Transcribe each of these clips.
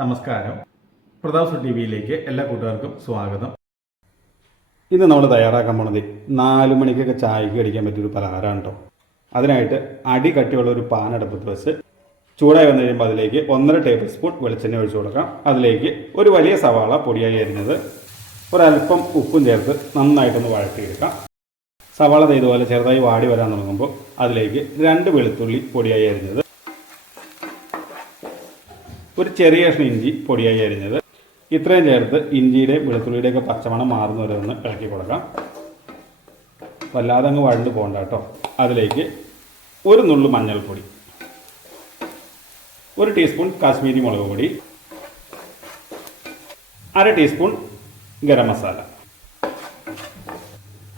നമസ്കാരം. പ്രതാപ് ടി വിയിലേക്ക് എല്ലാ കൂട്ടുകാർക്കും സ്വാഗതം. ഇന്ന് നമ്മൾ തയ്യാറാക്കാൻ പോണത് നാല് മണിക്കൊക്കെ ചായക്ക് കഴിക്കാൻ പറ്റിയൊരു പലഹാരമാണ് കേട്ടോ അതിനായിട്ട് അടി കട്ടിയുള്ള ഒരു പാനടുപ്പത്ത് വെച്ച് ചൂടായി വന്നു കഴിയുമ്പോൾ അതിലേക്ക് ഒന്നര ടേബിൾ സ്പൂൺ വെളിച്ചെണ്ണ ഒഴിച്ചു കൊടുക്കാം. അതിലേക്ക് ഒരു വലിയ സവാള പൊടിയായി അരിഞ്ഞത് ഒരല്പം ഉപ്പും ചേർത്ത് നന്നായിട്ടൊന്ന് വഴറ്റിയെടുക്കാം. സവാള ഇതുപോലെ ചെറുതായി വാടി വരാൻ തുടങ്ങുമ്പോൾ അതിലേക്ക് രണ്ട് വെളുത്തുള്ളി പൊടിയായി അരിഞ്ഞത് ഒരു ചെറിയ കഷ്ണം ഇഞ്ചി പൊടിയായി അരിഞ്ഞത്. ഇത്രയും ചേർത്ത് ഇഞ്ചിയുടെയും വെളുത്തുള്ളിയുടെയൊക്കെ പച്ചമണം മാറുന്നവരെ ഒന്ന് ഇളക്കി കൊടുക്കാം. വല്ലാതെ അങ്ങ് വഴണ്ട് പോകണ്ട കേട്ടോ. അതിലേക്ക് ഒരു നുള്ളു മഞ്ഞൾപ്പൊടി ഒരു ടീസ്പൂൺ കാശ്മീരി മുളക് പൊടി അര ടീസ്പൂൺ ഗരം മസാല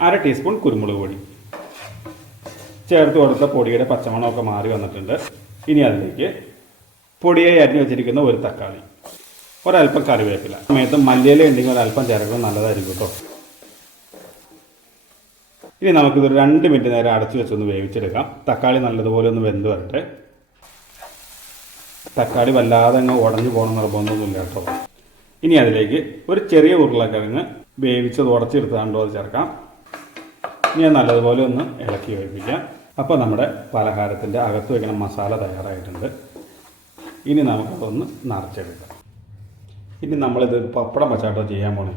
അര ടീസ്പൂൺ കുരുമുളക് പൊടി. ചേർത്ത് കൊടുത്ത പൊടിയുടെ പച്ചമണമൊക്കെ മാറി വന്നിട്ടുണ്ട്. ഇനി അതിലേക്ക് പൊടിയായി അരിഞ്ഞു വെച്ചിരിക്കുന്ന ഒരു തക്കാളി. ഒരല്പം കറിവേപ്പില. സമയത്ത് മല്ലിയില ഉണ്ടെങ്കിൽ ഒരല്പം ചേർക്കുന്നത് നല്ലതായിരിക്കും കേട്ടോ. ഇനി നമുക്കിത് രണ്ട് മിനിറ്റ് നേരം അടച്ചു വെച്ചൊന്ന് വേവിച്ചെടുക്കാം. തക്കാളി നല്ലതുപോലെ ഒന്ന് വെന്ത് വരട്ടെ. തക്കാളി വല്ലാതെ അങ്ങ് ഉടഞ്ഞു പോകണം നിർബന്ധമൊന്നുമില്ല കേട്ടോ. ഇനി അതിലേക്ക് ഒരു ചെറിയ ഉരുളക്കിഴങ്ങ് വേവിച്ചത് ഉടച്ചെടുത്താണ്ടോ അത് ചേർക്കാം. ഇനി അത് നല്ലതുപോലെ ഒന്ന് ഇളക്കി വേവിക്കാം. അപ്പോൾ നമ്മുടെ പലഹാരത്തിന്റെ അകത്ത് വയ്ക്കുന്ന മസാല തയ്യാറായിട്ടുണ്ട്. ഇനി നമുക്കതൊന്ന് നിറച്ചെടുക്കാം. ഇനി നമ്മളിത് പപ്പടം പച്ചാട്ടോ ചെയ്യാൻ പോണേ.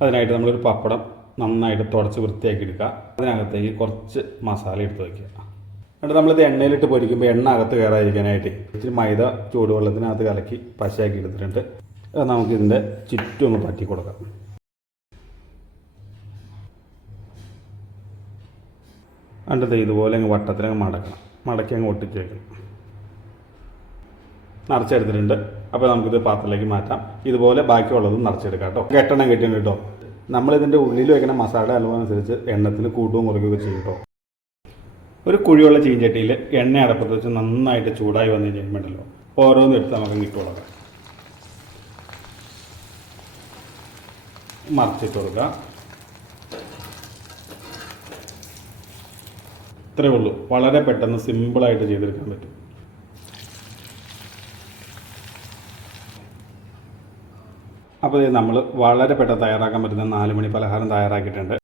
അതിനായിട്ട് നമ്മളൊരു പപ്പടം നന്നായിട്ട് തുടച്ച് വൃത്തിയാക്കി എടുക്കുക. അതിനകത്തേക്ക് കുറച്ച് മസാല എടുത്ത് വയ്ക്കുക എന്നിട്ട് നമ്മളിത് എണ്ണയിലിട്ട് പൊരിക്കുമ്പോൾ എണ്ണ അകത്ത് കയറാതിരിക്കാനായിട്ട് ഇച്ചിരി മൈദ ചൂടുവെള്ളത്തിനകത്ത് കലക്കി പശയാക്കി എടുത്തിട്ടുണ്ട്. നമുക്കിതിന്റെ ചുറ്റും ഒന്ന് പറ്റി കൊടുക്കാം. എന്നിട്ട് ഇതുപോലെ അങ്ങ് വട്ടത്തിലങ്ങ് മടക്കണം. മടക്കി അങ്ങ് ഒട്ടിച്ച് വയ്ക്കണം നിറച്ചെടുത്തിട്ടുണ്ട് അപ്പോൾ നമുക്കിത് പാത്രത്തിലേക്ക് മാറ്റാം. ഇതുപോലെ ബാക്കിയുള്ളതും നിറച്ചെടുക്കാം കേട്ടോ. കെട്ടെണ്ണം കെട്ടിയിട്ടുണ്ട് കേട്ടോ. നമ്മളിതിന്റെ ഉള്ളിൽ വയ്ക്കുന്ന മസാല അനുസരിച്ച് എണ്ണത്തിൽ കൂട്ടുകയും കുറയ്ക്കുകയൊക്കെ ചെയ്യും കേട്ടോ. ഒരു കുഴിയുള്ള ചീഞ്ചട്ടിയിൽ എണ്ണ അടപ്പത്ത് വെച്ച് നന്നായിട്ട് ചൂടായി വന്നു കഴിയുമ്പോഴല്ലോ ഓരോന്നും എടുത്ത് നമുക്ക് കിട്ടുള്ളത് മറിച്ചിട്ട് കൊടുക്കുക. ഇത്രയേ ഉള്ളൂ. വളരെ പെട്ടെന്ന് സിമ്പിളായിട്ട് ചെയ്തെടുക്കാൻ പറ്റും. അപ്പോൾ നമ്മൾ വളരെ പെട്ടെന്ന് തയ്യാറാക്കാൻ പറ്റുന്ന നാല് മണി പലഹാരം തയ്യാറാക്കിയിട്ടുണ്ട്.